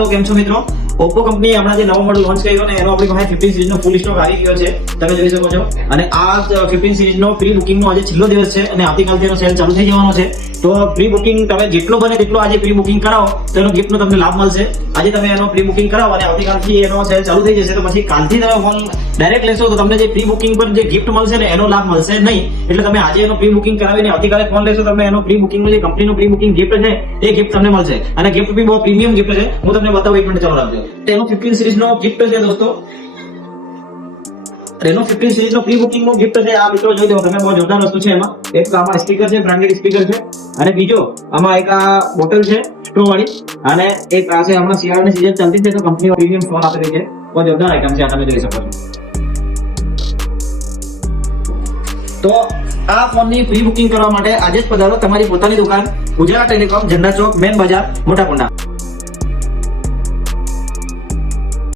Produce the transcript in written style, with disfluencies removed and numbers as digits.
તો કેમ છો મિત્રો? ઓપ્પો કંપની હમણાં જે નવો મોડલ લોન્ચ કર્યો ને એનો આપણી પાસે 15 સિરીઝનો ફૂલ સ્ટોક આવી ગયો છે, તમે જોઈ શકો છો. અને આ 15 સિરીઝનો પ્રી બુકિંગનો આજે છેલ્લો દિવસ છે અને આવતીકાલથી એનો સેલ ચાલુ થઈ જવાનો છે. તો પ્રી બુકિંગ તમે જેટલો બને તેટલો આજે પ્રી બુકિંગ કરાવો તો એનો ગિફ્ટનો તમને લાભ મળશે. આજે તમે એનો પ્રી બુકિંગ કરાવો અને આવતીકાલથી એનો સેલ ચાલુ થઈ જશે, તો પછી કાલથી તમે ફોન ડાયરેક્ટ લેશો તો તમને જે પ્રી બુકિંગ પર જે ગિફ્ટ મળશે ને એનો લાભ મળશે નહીં. એટલે તમે આજે એનો પ્રી બુકિંગ કરાવીને આવતીકાલે ફોન લેશો, તમે એનો પ્રી બુકિંગનો જે કંપનીનો પ્રી બુકિંગ ગિફ્ટ છે એ ગિફ્ટ તમને મળશે. અને ગિફ્ટ બી બહુ પ્રીમિયમ ગિફ્ટ છે. હું તમને બતાવું, એક મિનિટ ચાલુ રાખજો. એનો 15 સિરીઝનો ગિફ્ટ છે દોસ્તો. રેનો 15 સિરીઝનો પ્રી બુકિંગનો ગિફ્ટ છે. આ મિત્રો જોઈ લો તમે, બહુ જોરદાર વસ્તુ છે. એમાં એક આમાં સ્પીકર છે, બ્રાન્ડેડ સ્પીકર છે, અને બીજો આમાં એક આ બોટલ છે સ્ટ્રો વાળી, અને એક આ છે હમણાં શિયાળાની સીઝન ચાલતી છે તો કંપની પ્રીમિયમ ફોન આપેલી છે. બહુ જોરદાર આઈટમ છે, આ તમે જોઈ શકો છો. તો આ ફોનની પ્રી બુકિંગ કરવા માટે આજે જ પધારો તમારી પોતાની દુકાન ગુજરાત ટેલિકોમ, ઝંડા ચોક, મેન બજાર, મોટા કોંડા.